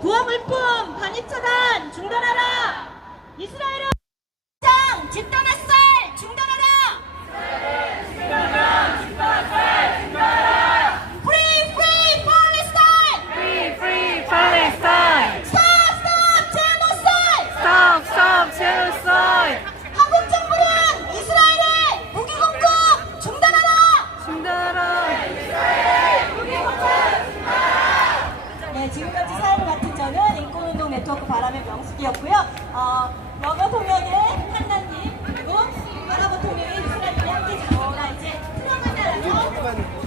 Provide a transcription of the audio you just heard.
구호 물품 반입 차단 중단하라. 이스라엘은 장 집단 학살 중단하라. Free, free Palestine! Free, free Palestine! Stop, stop genocide! Stop, stop genocide! 같은 저는 인권운동 네트워크 바람의 명숙이었고요. 어, 영어 통역의 한나님 그리고 바라보 통역의 이스라엘이 함께 있습니다. 이제 트럼프 네, 나라로